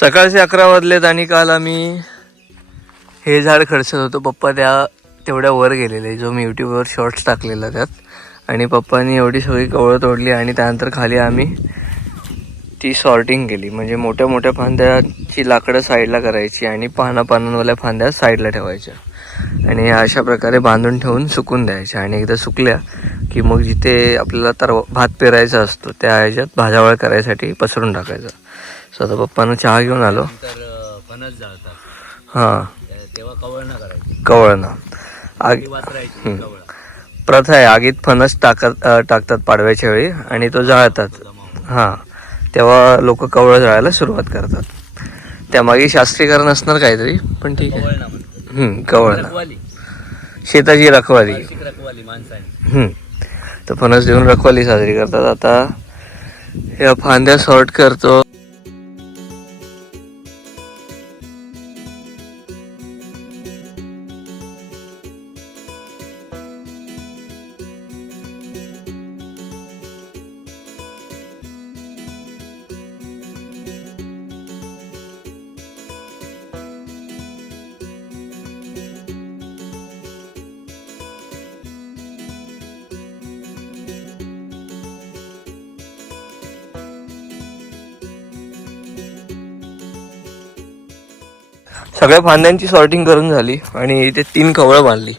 सकाळचे अकरा वाजलेत आणि काल आम्ही हे झाड खडसत होतो. पप्पा त्या तेवढ्या वर गेलेले जो मी यूट्यूबवर शॉर्ट्स टाकलेला त्यात. आणि पप्पानी एवढी सगळी कवळं तोडली आणि त्यानंतर खाली आम्ही ती सॉर्टिंग केली. म्हणजे मोठ्या मोठ्या फांद्याची लाकडं साईडला करायची आणि पानं पानांवाल्या फांद्या साईडला ठेवायच्या. आणि अशा प्रकारे बांधून ठेवून सुकून द्यायच्या. आणि एकदा सुकल्या की मग जिथे आपल्याला तर भात पेरायचा असतो त्या ह्याच्यात भाजावळ करायसाठी पसरून टाकायचा. सो आता पप्पानं चहा घेऊन आलो. हां. तेव्हा कवळ ना करायची. कवळणं आग प्रथा आहे आगीत फणस टाकत टाकतात पाडव्याच्या वेळी आणि तो जाळतात. हां. तेव्हा लोक कवळं जाळायला सुरुवात करतात. त्यामागे शास्त्रीय कारण असणार काहीतरी पण ठीक आहे. कवळणं शेताची रखवाली. तर फणस देऊन रखवाली साजरी करतात. आता या फांद्या सॉर्ट करतो. सगळ्या फांद्यांची सॉर्टिंग करून झाली आणि इथे तीन कवळं बांधली.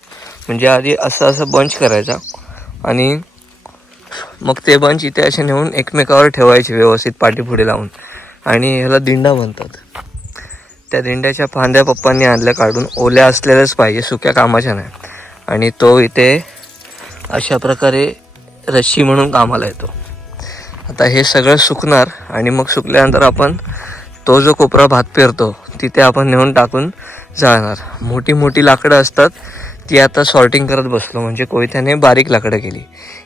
म्हणजे आधी असं असं बंच करायचा. आणि मग ते बंच इथे असे नेऊन एकमेकावर ठेवायचे व्यवस्थित पाठीपुढे लावून. आणि ह्याला दिंडा म्हणतात. त्या दिंड्याच्या फांद्या पप्पांनी आणल्या काढून. ओल्या असलेल्याच पाहिजे सुक्या कामाच्या नाही. आणि तो इथे अशा प्रकारे रस्सी म्हणून कामाला येतो. आता हे सगळं सुकणार आणि मग सुकल्यानंतर आपण तो जो कोपरा भात पेरतो तिथे आपण नेऊन टाकून जाणार. मोठी मोठी लाकडं असतात ती आता सॉर्टिंग करत बसलो. म्हणजे कोयत्याने बारीक लाकडं केली.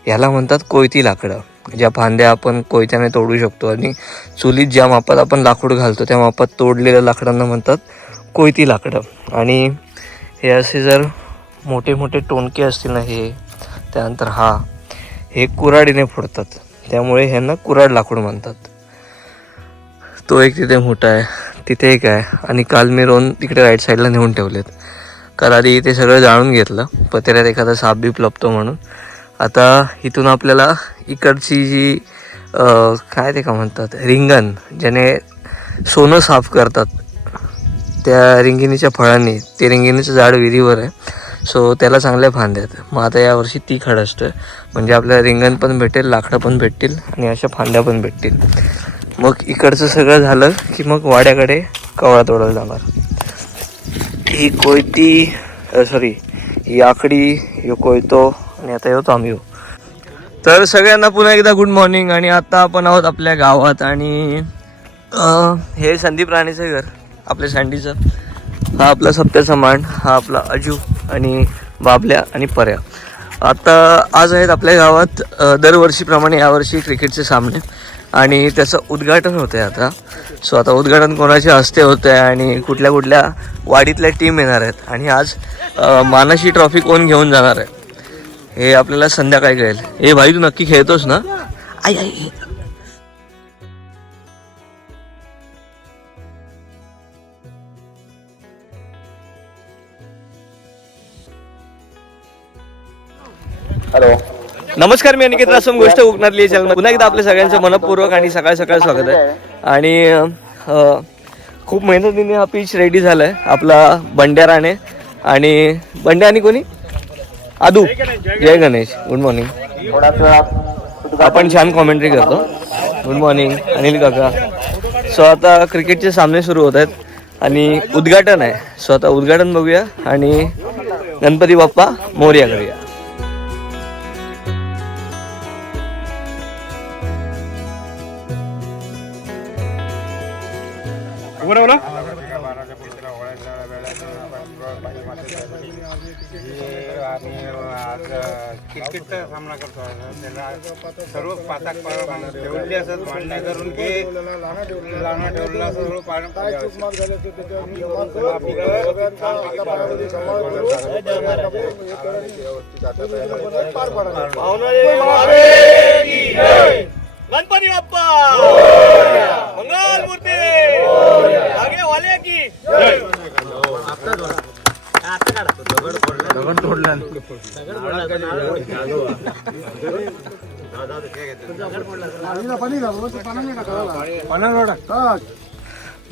याला म्हणतात कोयती लाकडं. ज्या फांद्या आपण कोयत्याने तोडू शकतो आणि चुलीत ज्या मापात आपण लाकूड घालतो त्या मापात तोडलेल्या लाकडांना म्हणतात कोयती लाकडं. आणि हे असे जर मोठे मोठे टोणके असतील ना हे त्यानंतर हा हे कुऱ्हाडीने फोडतात. त्यामुळे ह्यांना कुऱ्हाड लाकूड म्हणतात. तो एक तिथे मोठा आहे. तिथे एक आहे. आणि काल मी रोन तिकडे राईट साईडला नेऊन ठेवलेत. काल आधी ते सगळं जाणून घेतलं. पत्र्यात एखादा साप बीप लपतो म्हणून. आता इथून आपल्याला इकडची जी काय ते का म्हणतात? रिंगण ज्याने सोनं साफ करतात. त्या रिंगिणीच्या फळांनी ते रिंगिणीचं झाड विहिरीवर आहे. सो त्याला चांगल्या फांद्या आहेत. मग आता यावर्षी ती खडसतोय म्हणजे आपल्याला रिंगण पण भेटेल लाकडं पण भेटतील आणि अशा फांद्या पण भेटतील. मग इकडचं सगळं झालं की मग वाड्याकडे कवळा तोडायला जाणार. ही कोयती सॉरी ही आकडी यो कोयतो आणि आता येतो आम्ही तर सगळ्यांना पुन्हा एकदा गुड मॉर्निंग आणि आता आपण आहोत आपल्या गावात आणि हे संदीप राणेचं घर आपल्या सँडीचं. हा आपला सप्त्याचा मांड हा आपला अजू आणि बाबल्या आणि पर्या. आता आज आहेत आपल्या गावात दरवर्षीप्रमाणे यावर्षी क्रिकेटचे सामने. आणि त्याचं उद्घाटन होतं आहे आता. सो आता उद्घाटन कोणाच्या हस्ते होतं आहे आणि कुठल्या कुठल्या वाडीतल्या टीम येणार आहेत. आणि आज मानाशी ट्रॉफी कोण घेऊन जाणार आहे? हे आपल्याला संध्याकाळी कळेल. हे भाई तू नक्की खेळतोस ना? आई आई हॅलो नमस्कार मी अनिकेत रासम गोष्ट कोकणातली चॅनल पुन्हा एकदा आपल्या सगळ्यांचं मनपूर्वक आणि सकाळ सकाळ स्वागत आहे. आणि खूप मेहनतीने हा पीच रेडी झालाय आपला बंड्या राणे आणि बंड्या आणि कोणी? आदू. जय गणेश. गुड मॉर्निंग आपण छान कॉमेंट्री करतो. गुड मॉर्निंग अनिल काका. सो आता क्रिकेटचे सामने सुरू होत आहेत. आणि उद्घाटन आहे. सो आता उद्घाटन बघूया. आणि गणपती बाप्पा मोर्या करूया. सामना करतो. त्याला सर्व पाताक ठेवली असत. मान्य करून की लाना ठेवला सर्व गणपती बाप्पा मंगल मूर्ती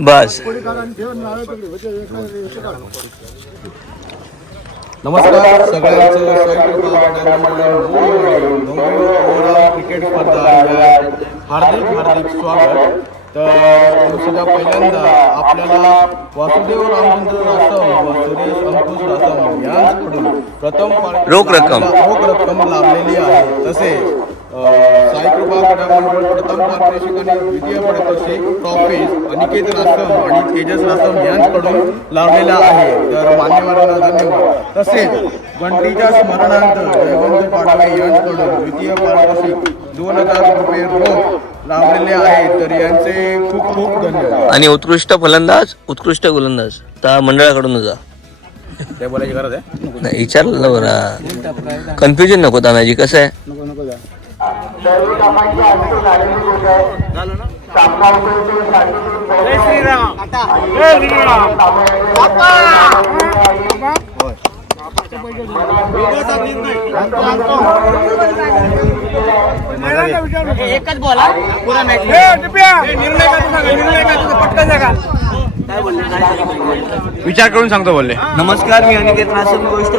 बस. नमस्कार. सगळ्यांचं क्रिकेट स्पर्धा हार्दिक हार्दिक स्वागत. तर दिवसाच्या पहिल्यांदा आपल्याला वासुदेव रामचंद्र रासम व सुरेश अंकुश रासम यांच्याकडून प्रथम रोख रक्कम. रोख रक्कम लाभलेली आहे. तसेच साईकृपा मंडळ प्रथम पारितोषिक आणि द्वितीय पारितोषिक ट्रॉफीज अनिकेत रासम आणि तेजस रासम यांच्याकडून लावलेला आहे. तर मान्यवरांना धन्यवाद. तसेच गणतीच्या स्मरणार्थ जयवंत पाडवे यांच्याकडून द्वितीय पारितोषिक दोन हजार रुपये रोख आहे तर यांचे खूप खूप धन्यवाद. आणि उत्कृष्ट फलंदाज उत्कृष्ट गोलंदाज. त्या मंडळाकडून जा. ते बोलायची गरज आहे? नाही विचारलं ना बरं. कन्फ्युजन नको तानाजी कसं आहे? जय श्रीराम. जय श्रीराम. एकच बोला. पुरा निर्णय निर्णय पटकन सांगा. विचार करून सांगतो बोलले. नमस्कार मी अनिकेत रासम गोष्ट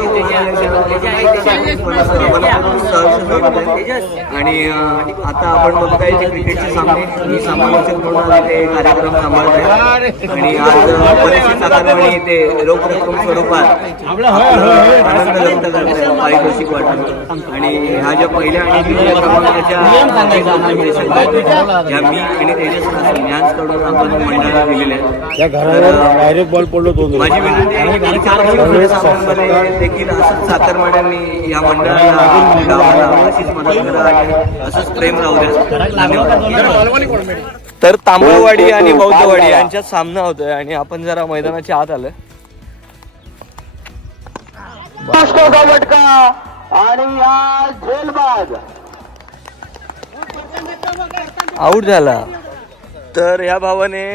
आणि आता आपण बघताय जे क्रिकेटचे सामने. मी समालोचक म्हणून ते कार्यक्रम सांभाळत आहे आणि आज अं, बरेचसे चाकरमानी ते रोख रक्कम स्वरूपात आनंद व्यक्त करतोय पारितोषिक वाटत. आणि ह्या ज्या पहिल्या आणि दुसऱ्या क्रमांकाच्या nomination या मी आणि तेजस रासम यांच्याकडून आपण मंडळाला दिलेल्या आहेत. डायरेक्ट बॉल पडलो माझी विनंती आहे की पुढच्या वर्षी पुढे सामन्यांमध्ये देखील असंच साखरमाड्यांनी या मंडळाला गावाला अशीच मदत करा आणि असंच प्रेम राहू द्या. धन्यवाद. तर तांबळवाडी आणि बौद्धवाडी यांच्यात सामना होतोय आणि आपण जरा मैदानाच्या आत आलोय. आणि या झेलबाज. आऊट झाला. तर या भावाने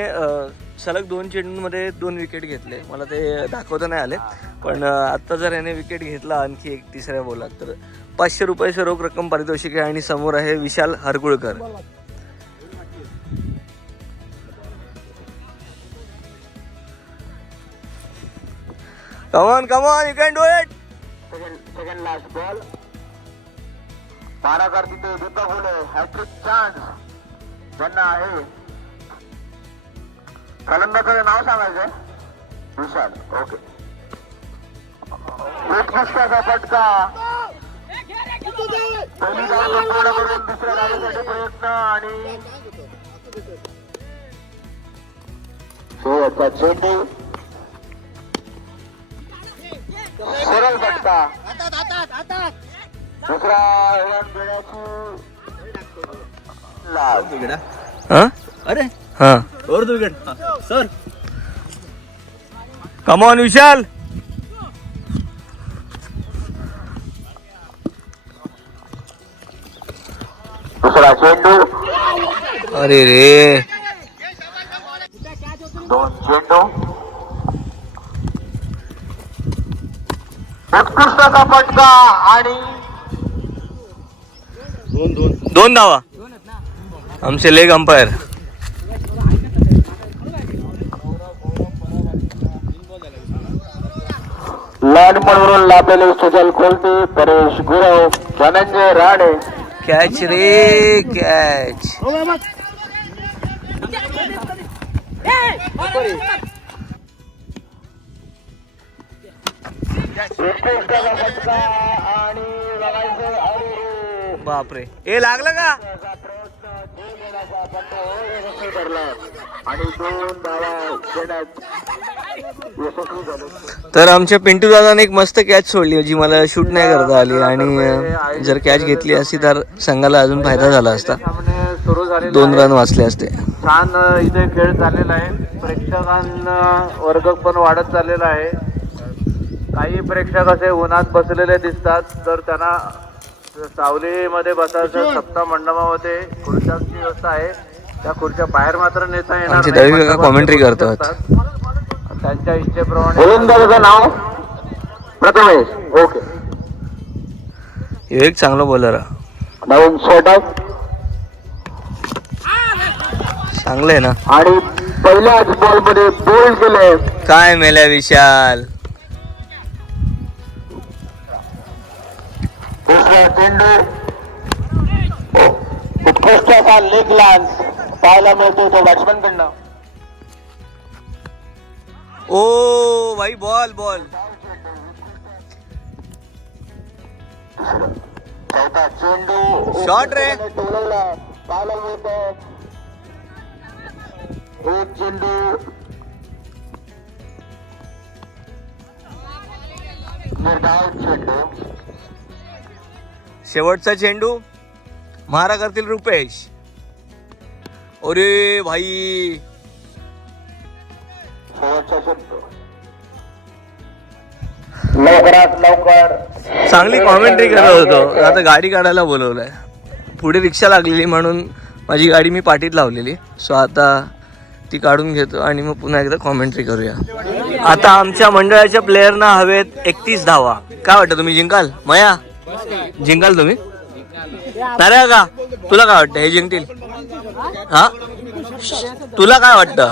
सलग दोन चेंडूंमध्ये दोन विकेट घेतले. मला ते दाखवता नाही आले. पण आत्ता जर याने विकेट घेतला आणखी एक तिसऱ्या बोलात तर पाचशे रुपयाचं रोख रक्कम पारितोषिक आहे आणि समोर आहे Vishal Harkulkar. Come on come on you can do it second last ball माराकार तिथे दीपक गोल हॅट्रिक चान्स ज्यांना आहे फलंदाजाचं नाव सांगायचंय? विशाल ओके. उत्कृष्टाचा फटका. पहिली संपूर्ण करून दुसऱ्या धावेसाठी प्रयत्न आणि चेंडू. सरळ फटका. दुसरा हा? अरे. हा. और दो विकेट सर. कमॉन विशाल दुसरा चेंडू अरे रे. दोन चेंडू उत्कृष्टाचा फटका आणि दोन. दोन दोन धावा. आमचे लेग अंपायर लाडमळवरून लाभलेले सुजल कोलते परेश गुरव धनंजय राणे. कॅच रे कॅच आणि बापरे. ए लागलं का? तर आमच्या पिंटू दादाने एक मस्त कॅच सोडली जी मला शूट नाही करता आली आणि जर कॅच घेतली असती तर संघाला अजून फायदा झाला असता. दोन रन वाचले असते. छान इथे खेळ चाललेला आहे. प्रेक्षकांना वर्ग पण वाढत चाललेला आहे. काही प्रेक्षक असे उन्हात बसलेले दिसतात तर त्यांना सावलीमध्ये बसायचं सप्ताह मंडपामध्ये खुर्च्यांची व्यवस्था आहे. त्या खुर्च्या बाहेर मात्र नेता येणार करतात. शकतात. त्यांच्या इच्छेप्रमाणे गोलंदाजाचं नाव. प्रथमेश. ओके. एक चांगला बॉलर आहे नवीन षटक चांगलं आहे ना. आणि पहिल्याच बॉलमध्ये बोल्ड केले काय मेल्या विशाल? चेंडू उत्कृष्ट असा लेग लान्स पाहायला मिळतो तो बॅट्समन कडनं ओ भाई बॉल बॉल चौथा चेंडू Shot रे. टोलवला पाहायला मिळतो एक चेंडू निर्धाव चेंडू शेवटचा चेंडू मारा करतील रुपेश. अरे भाई. चांगली कॉमेंट्री करत होतो. आता गाडी काढायला बोलवलंय. पुढे रिक्षा लागलेली म्हणून माझी गाडी मी पाठीत लावलेली. सो आता ती काढून घेतो आणि मग पुन्हा एकदा कॉमेंट्री करूया. आता आमच्या मंडळाच्या प्लेयरना हवेत एकतीस धावा. काय वाटतं तुम्ही जिंकाल? मया? जिंकाल तुम्ही? अरे का? तुला काय वाटतं? हे जिंकतील? हा? तुला काय वाटतं?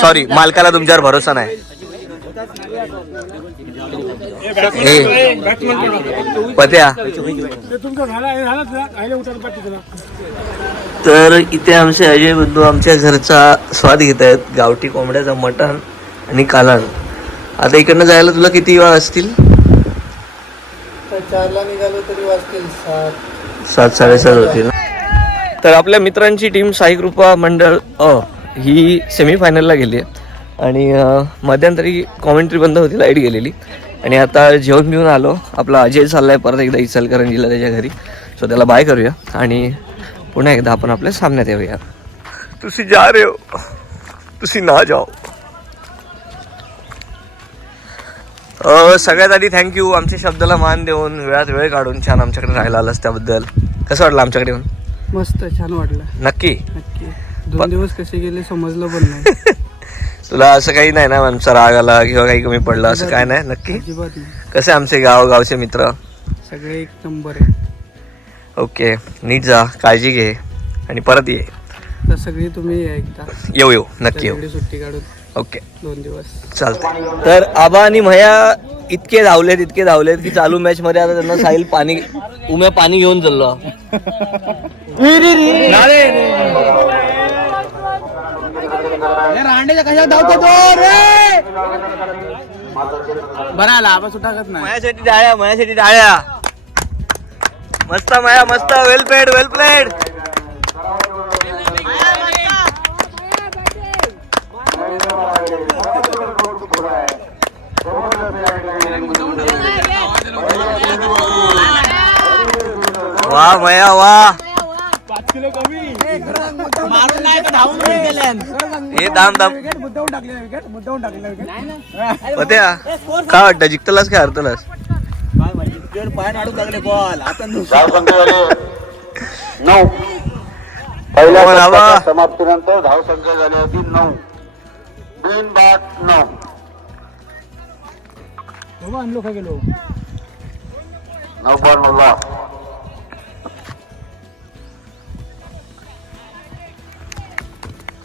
सॉरी मालकाला तुमच्यावर भरोसा नाही. पत्या. तर इथे आमचे अजय बंधू आमच्या घरचा स्वाद घेत आहेत. गावठी कोंबड्याचा मटण आणि कालण. आता इकडनं जायला तुला किती वेळा असतील? सात. साडेसात होतील. तर आपल्या मित्रांची टीम साई कृपा मंडळ अ ही सेमीफायनलला गेली आहे. आणि मध्यंतरी कॉमेंट्री बंद होती लाइट गेलेली. आणि आता जेवण घेऊन आलो. आपला अजय चाललाय परत एकदा इचलकरंजीला त्याच्या घरी. सो त्याला बाय करूया. आणि पुन्हा एकदा आपण आपल्या सामन्यात येऊया. तुसी जा रे हो. तुसी ना जाओ. सगळ्यात आधी थँक्यू आमच्या शब्दाला मान देऊन वेळात वेळ काढून छान आमच्याकडे राहायला आलास त्याबद्दल. कसं वाटलं आमच्याकडे येऊन? मस्त छान वाटलं. नक्की? नक्की. दोन दिवस कसे गेले समजलं पण नाही. तुला असं काही नाही ना आमचा राग आला किंवा काही कमी पडलं असं काय नाही. नक्की? अजिबात नाही. कसे आमचे गाव गावचे मित्र? सगळे एक नंबर आहे ओके नीट जा काळजी घे आणि परत ये. तर सगळी तुम्ही या एकदा. येऊ येऊ. नक्की येऊ. सगळी सुट्टी काढून. ओके. दोन दिवस. चालतंय. तर आबा आणि भया इतके धावलेत इतके धावलेत की चालू मॅच मध्ये आता त्यांना साहिल पाणी उम्या पाणी घेऊन चाललो. बरं आला टाकत नाही. माझ्यासाठी डाळ्या माझ्यासाठी डाळ्या मस्त माया मस्त वेल प्लेड वेल प्लेड वा मया वा. मारून नाही तर धावून घेऊन गेले. हे दाम दाम. मुद्दाहून टाकले विकेट मुद्दाहून टाकले विकेट. पत्या काय वाटतं जिंकतलास काय हरतलास? पाय नाडून लागले बॉल आता धावसंख्या झाली. नऊ. हो, पहिल्या समाप्तीनंतर धावसंख्या झाली होती नऊ. तीन बाद नऊ. आणलो का गेलो. नऊ बॉल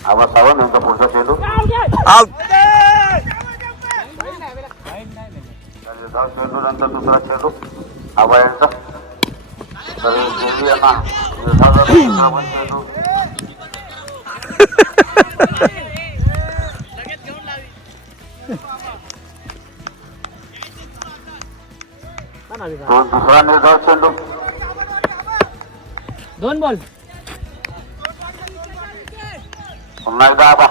आबा सावंत यांचा पुढचा चेंडू आउट धाव चेंडू नंतर दुसरा चेंडू आबा यांचा. तर यांना चेंडू दुसरा निर्धाव चेंडू दोन बॉल. पुन्हा एकदा आबा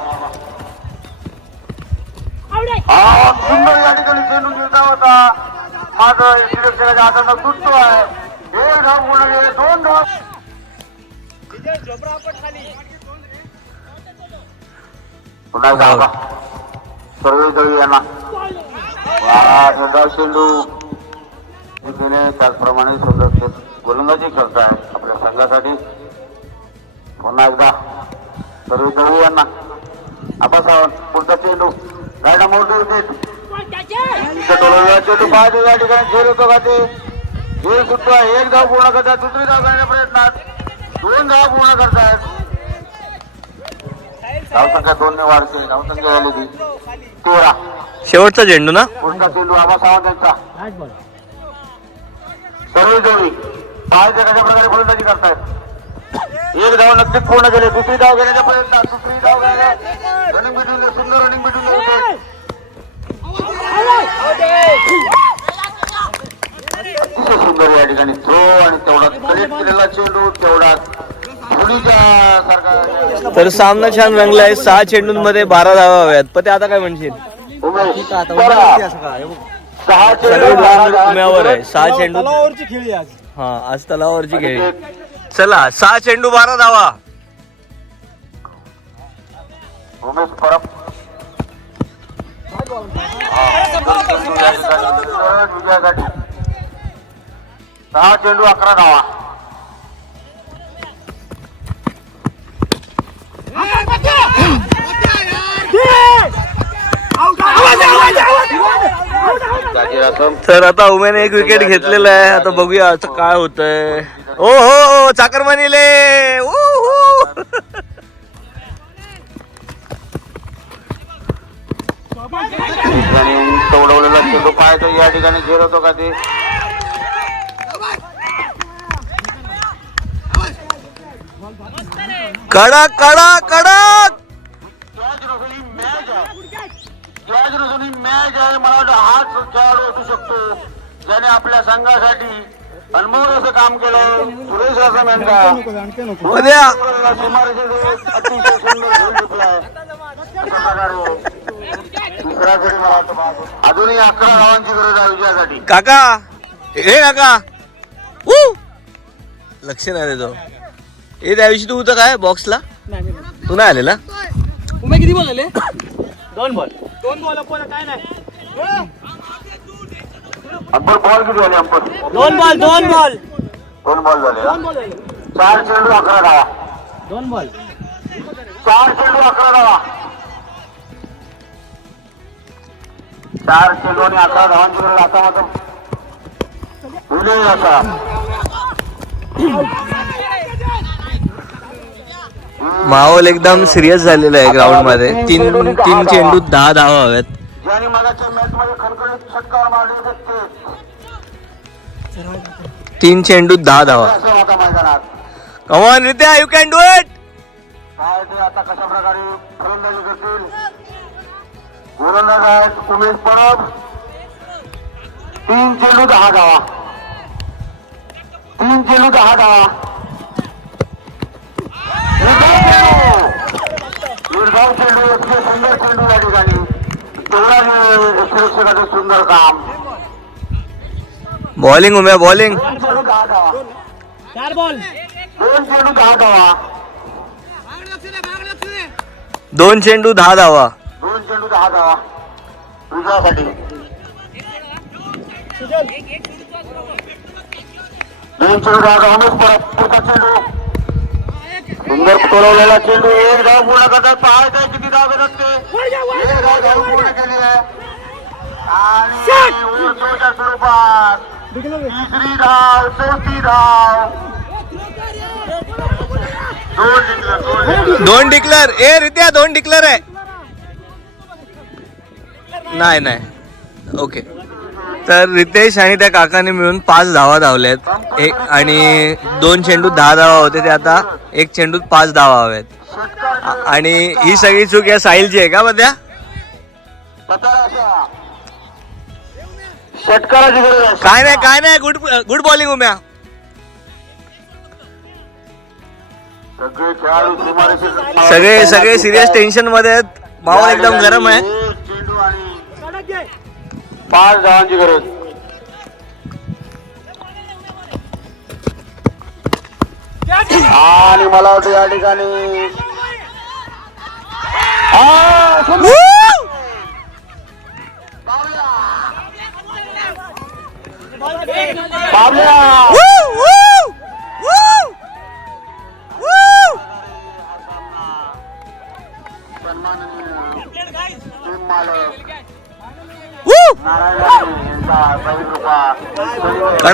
सुंदर या ठिकाणी चेंडू होता. मात्र सिलेक्शनच्या हातानं सुटतो आहे. एक धाव पूर्ण गेले दोन धाव. पुन्हा एकदा आबा सर्व दळी यांना. वा निर्धाव चेंडू. केले त्याचप्रमाणे गोलंदाजी करत आहे आपल्या संघासाठी. पुन्हा एकदा सर्व दळी यांना. सावंत पुढचा चेंडू. गाडा मोठी होते तिथे टोलवलेला चेंडू पाहते या ठिकाणी झेल होतो का ते? झेल सुटतो आहे. एक धाव पूर्ण करतात दुसरी धाव करण्याच्या प्रयत्नात. दोन धाव पूर्ण धावसंख्या दोनने वाढ केली धावसंख्या झाली ती. तेरा. शेवटचा झेंडू ना? पुढचा चेंडू सावंत यांचा. सर्व जोडी. पाहायचे कशा प्रकारे फलंदाजी करतायत. एक धाव नक्कीच पूर्ण केले. दुसरी धाव घेण्याचा प्रयत्न दुसरी धाव घ्यायला रनिंग बिटून सुंदर रनिंग बिटून अतिशय सुंदर या ठिकाणी थ्रो आणि तेवढा कनेक्ट केलेला चेंडू तेवढा तर सामना छान रंगलाय सहा चेंडूंमध्ये बारा धावा हव्यात. पण ते आता काय म्हणशील? गुलाम उम्यावर आहे सहा चेंडू तलावावरची खेळी आज. हा आज तलावावरची खेळी चला सहा चेंडू बारा धावा. उमेश परब. विजयासाठी सहा चेंडू अकरा धावा. तर आता उमेने एक विकेट घेतलेलं आहे. आता बघूया आता काय होतंय. ओ हो हो चाकरमानीले हू. आणि तोडवलेला चेंडू पाहायचा या ठिकाणी होतो का ते? कडक कडक कडक. जॉर्ज रसोली मॅच आहे जॉर्ज रसोली मॅच आहे मला वाटतं हाच खेळाडू असू शकतो. ज्याने आपल्या संघासाठी अनमोल असं काम केलं सुरेश असं यांचा उद्या अतिशय सुंदर. अजूनही अकरा धावांची गरज आहे विजयासाठी. काका हे काका. लक्ष नाही देतो ए त्या दिवशी तू होता काय बॉक्सला तू नाही आलेला? उमे किती बोलले? दोन बॉल. दोन बॉल पण काय नाही? अंपर बॉल किती झाले अंपर दोन बॉल दोन बॉल. दोन बॉल झाले? चार चेंडू अकरा धावा. दोन बॉल. चार चेंडू अकरा धावा. चार चेंडू आणि अकरा धावांची गरज आता मात्र. विजयी असा माहोल एकदम सिरियस झालेला आहे ग्राउंडमध्ये. तीन तीन चेंडू दहा धावा हव्यात ज्याने मागाच्या मॅच मध्ये षटकार मारले होते ते. तीन चेंडू दहा धावा. असं होता मैदानात कमॉन रित्या यू कॅन डू इट! काय ते आता कशा प्रकारे फलंदाजी करतील गोलंदाज आहेत उमेश परब तीन चेंडू दहा धावा. तीन चेंडू दहा धावा. निर्धाव चेंडू इतके सुंदर चेंडू या ठिकाणी. तेवढा सुरक्षकाचं सुंदर काम. बॉलिंग उम्या बॉलिंग दोन चेंडू दहा धावा चार बॉल दोन चेंडू दहा धावा। दोन चेंडू दहा धावा. दोन चेंडू दहा धावा विजयासाठी दोन चेंडू दहा धावा उमेश परब पुढचा चेंडू सुंदर पळवलेला चेंडू एक धाव पूर्ण करतात पाहायचंय किती धाव घेतात ते एक धाव धाव पूर्ण केली आहे आणि ओव्हरच्या स्वरूपात तिसरी धाव चौथी धाव दोन डिक्लर. दोन ए रित्या दोन डिक्लर आहे. नाही नाही. ओके. तर रितेश आणि त्या काकाने मिळून पाच धावा धावल्यात. एक आणि दोन चेंडू दहा धावा होते ते आता एक चेंडूत पाच धावा हव्यात आणि ही सगळी चूक या साहिलची आहे का मध्या षटकाराची गरज आहे काय नाही काय नाही. गुड गुड बॉलिंग उम्या. सगळे खेळाडू सगळे सगळे सिरियस टेन्शनमध्ये आहेत. माहोल एकदम गरम आहे. एक चेंडू आणि पाच धावांची गरज. आणि मला वाटतं या ठिकाणी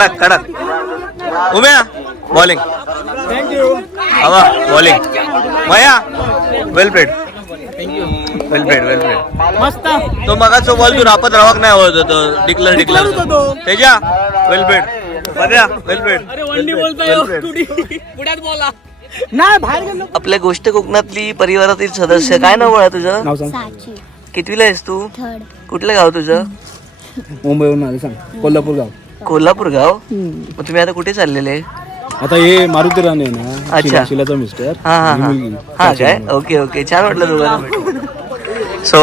कडक कडक. उम्या बॉलिंग हवा बॉलिंग मया well played well played well played मस्त. तो मगाचा बॉल तू रापत रावाक नाही आवडत होतो. डिक्लर डिक्लर त्याच्या वेल प्लेड वेल प्लेड अरे वंडी बोलतोय पुढ्यात बोला. नाही आपल्या गोष्ट कोकणातली परिवारातील सदस्य काय नाव आहे तुझं? साची. कितवीला आहेस तू? थर्ड. कुठलं गाव तुझं? मुंबईवरून आले सांग. कोल्हापूर गाव. कोल्हापूर गाव? मग तुम्ही आता कुठे चाललेले? आता हे मारुती राणे ना अच्छा. शिला- शिलाचा मिस्टर हा हा हा हा. काय? Okay okay. छान वाटलं तुम्हाला. सो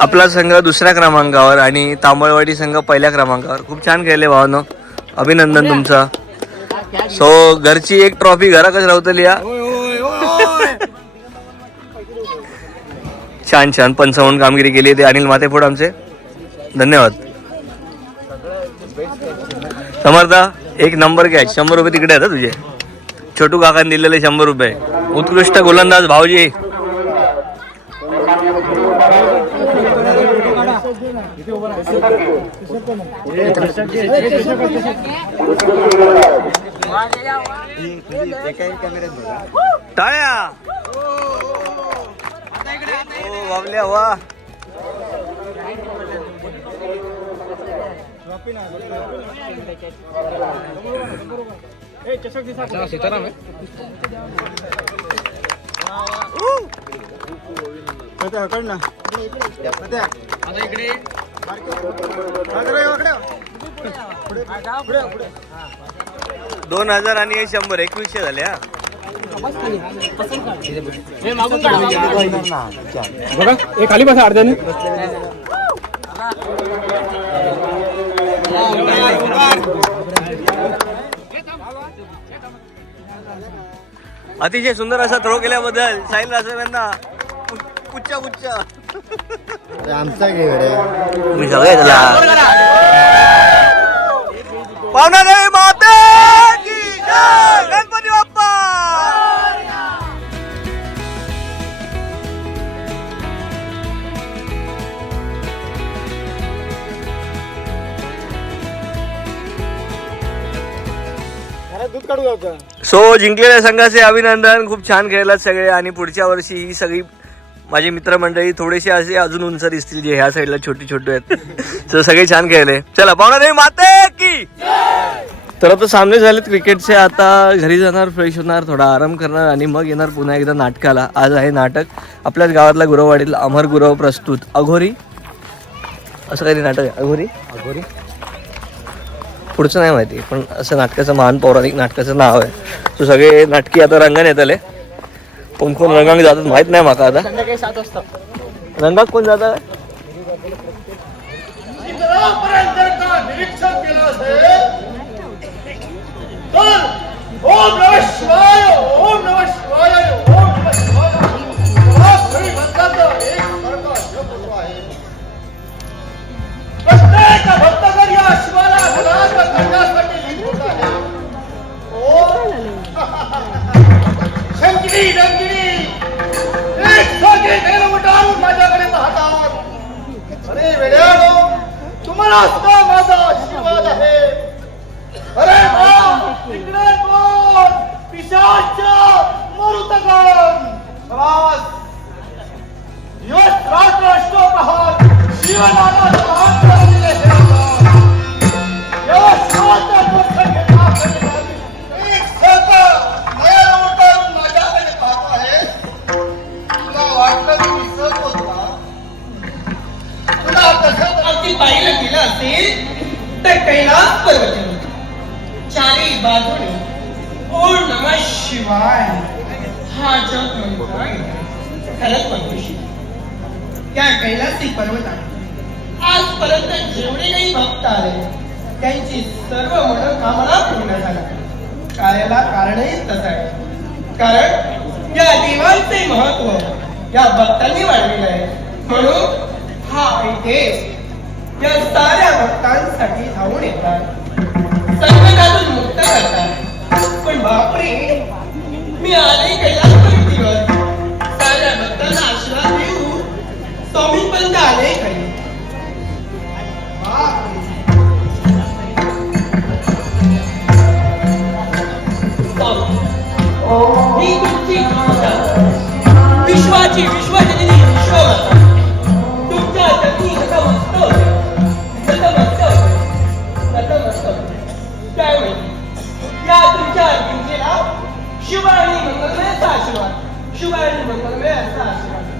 आपला संघ दुसऱ्या क्रमांकावर आणि तांबळवाडी संघ पहिल्या क्रमांकावर. खूप छान खेळले भावानो. अभिनंदन तुमचं. सो घरची एक ट्रॉफी घराकच राहतली या छान छान. पंचावन्न कामगिरी केली ते अनिल मातेफोड आमचे. धन्यवाद. समर्था एक नंबर कॅच शंभर रुपये तिकडे आहेत हं तुझे. छोटू काकांनी दिलेले शंभर रुपये. उत्कृष्ट गोलंदाज भाऊजी. टाळ्या. ओ, बाबल्या वा दोन हजार आणि शंभर एकवीसशे झाले हा. बघा एक खाली बसा अर्ध्याने. अतिशय सुंदर असा थ्रो केल्याबद्दल साहिल रासव यांना पुच्चा पुच्चा आमचा घेड मी सगळे त्याला? पाहुणा देवी माते काढू सो जिंकलेल्या संघाचे अभिनंदन. खूप छान खेळलात सगळे आणि पुढच्या वर्षी ही सगळी माझी मित्रमंडळी थोडेसे असे अजून उंच दिसतील जे ह्या साईडला छोटे छोटे आहेत. तर सगळे छान खेळले. चला पाहुणा देवी माते की! तर आता सामने झालेत क्रिकेटचे. आता घरी जाणार फ्रेश होणार थोडा आराम करणार आणि मग येणार पुन्हा एकदा नाटकाला. आज आहे नाटक. आपल्याच गावातल्या गुरववाडील अमर गुरव प्रस्तुत. अघोरी? असं काही नाटक आहे. अघोरी? अघोरी. पुढचं नाही माहिती पण असं नाटकाचं महान पौराणिक नाटकाचं नाव आहे. तो सगळे नाटकी आता रंगाने येतले. कोण कोण रंगांक जातात माहीत नाही माका आता. रंगात कोण जातात? निरीक्षण केलं असेल. तर ओम नम शिवाय ओम नम शिवाय ओम नम शिवाय. हा खरी भक्ताचा एक सारखा जप होतो आहे प्रत्येक या शिवाला गुलाब करण्यासाठी लिहित आहे ओम शंकरी रंगिणी एक सारखे नेल उठावून माझ्याकडे पाहतात अरे वेड्यानो तुम्हाला सुद्धा माझा आशीर्वाद कारणही आहे. कारण या देवांचे महत्त्व या भक्तांनी वाढलेलं आहे. म्हणून हा ऐतेश या साऱ्या भक्तांसाठी धावून येतात. संकटातून मुक्त करतात. पण बापरे मी आले कैलास दिवस साऱ्या भक्तांना आशीर्वाद देऊ स्वामी पंत आले Вишвати, вишвати, не не, еще раз. Туда, так не, там стой. Там стой. Там стой. Дай мне. Я туда не взял. Шивали, мы, когда я сашила. Шивали, мы, когда я.